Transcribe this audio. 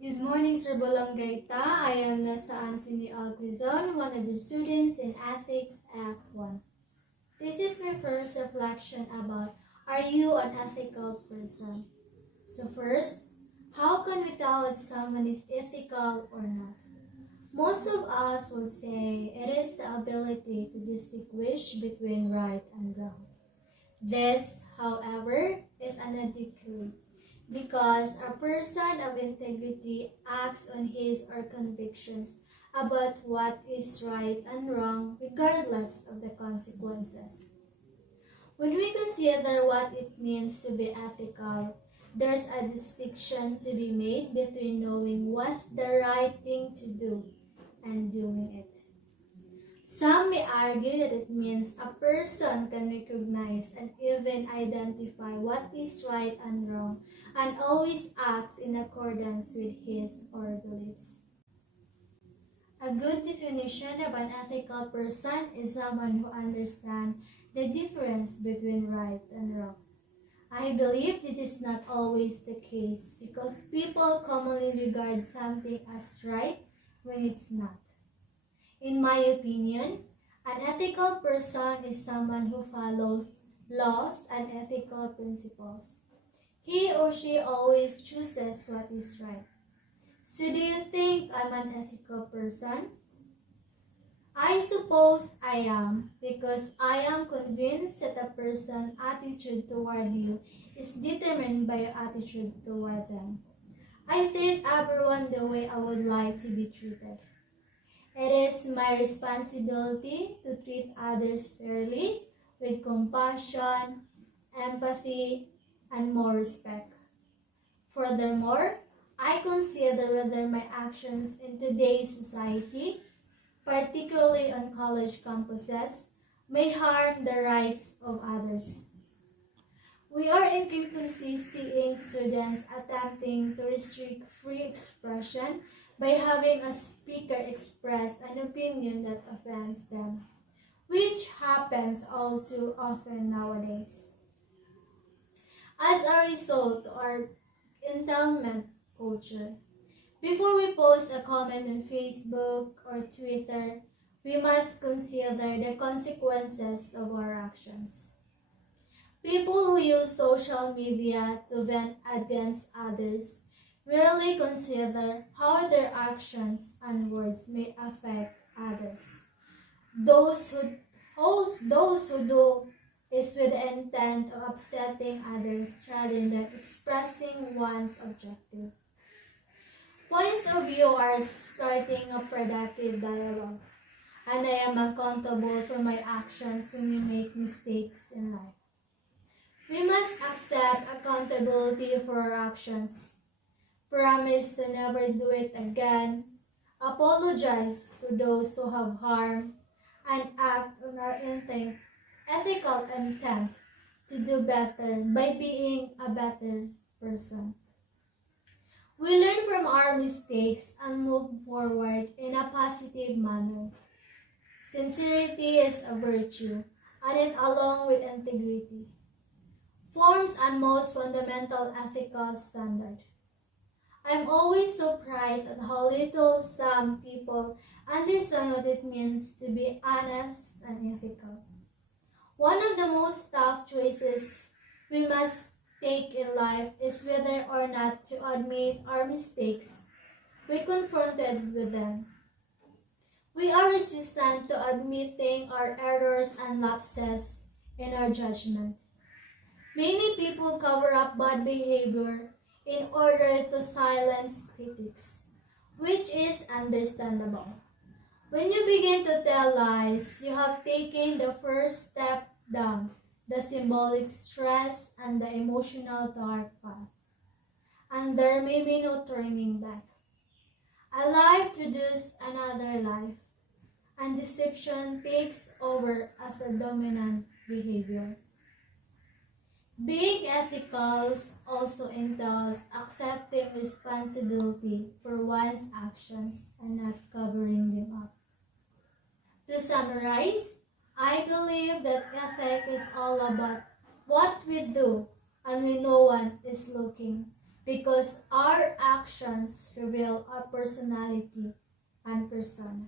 Good morning, Sir Bolongaita. I am Nasa Anthony Alquizon, one of the students in Ethics Act 1. This is my first reflection about, are you an ethical person? So first, how can we tell if someone is ethical or not? Most of us will say it is the ability to distinguish between right and wrong. This, however, is inadequate because a person of integrity acts on his or convictions about what is right and wrong regardless of the consequences. When we consider what it means to be ethical, there's a distinction to be made between knowing what's the right thing to do and doing it. Some may argue that it means a person can recognize and even identify what is right and wrong and always acts in accordance with his or beliefs. A good definition of an ethical person is someone who understands the difference between right and wrong. I believe this is not always the case because people commonly regard something as right when it's not. In my opinion, an ethical person is someone who follows laws and ethical principles. He or she always chooses what is right. So do you think I'm an ethical person? I suppose I am because I am convinced that a person's attitude toward you is determined by your attitude toward them. I treat everyone the way I would like to be treated. It is my responsibility to treat others fairly, with compassion, empathy, and more respect. Furthermore, I consider whether my actions in today's society, particularly on college campuses, may harm the rights of others. We are increasingly seeing students attempting to restrict free expression by having a speaker express an opinion that offends them, which happens all too often nowadays. As a result of our entitlement culture, before we post a comment on Facebook or Twitter, we must consider the consequences of our actions. People who use social media to vent against others rarely consider how their actions and words may affect others. Those who do is with the intent of upsetting others rather than expressing one's objective. Points of view are starting a productive dialogue, and I am accountable for my actions when we make mistakes in life. We must accept accountability for our actions, promise to never do it again, apologize to those who have harmed, and act on our ethical intent to do better by being a better person. We learn from our mistakes and move forward in a positive manner. Sincerity is a virtue, and it along with integrity forms a most fundamental ethical standard. I'm always surprised at how little some people understand what it means to be honest and ethical. One of the most tough choices we must take in life is whether or not to admit our mistakes we confronted with them. We are resistant to admitting our errors and lapses in our judgment. Many people cover up bad behavior in order to silence critics, which is understandable. When you begin to tell lies, you have taken the first step down the symbolic stress and the emotional dark path, and there may be no turning back. A lie produces another life, and deception takes over as a dominant behavior. Being ethical also entails accepting responsibility for one's actions and not covering them up. To summarize, I believe that ethics is all about what we do and when no one is looking, because our actions reveal our personality and persona.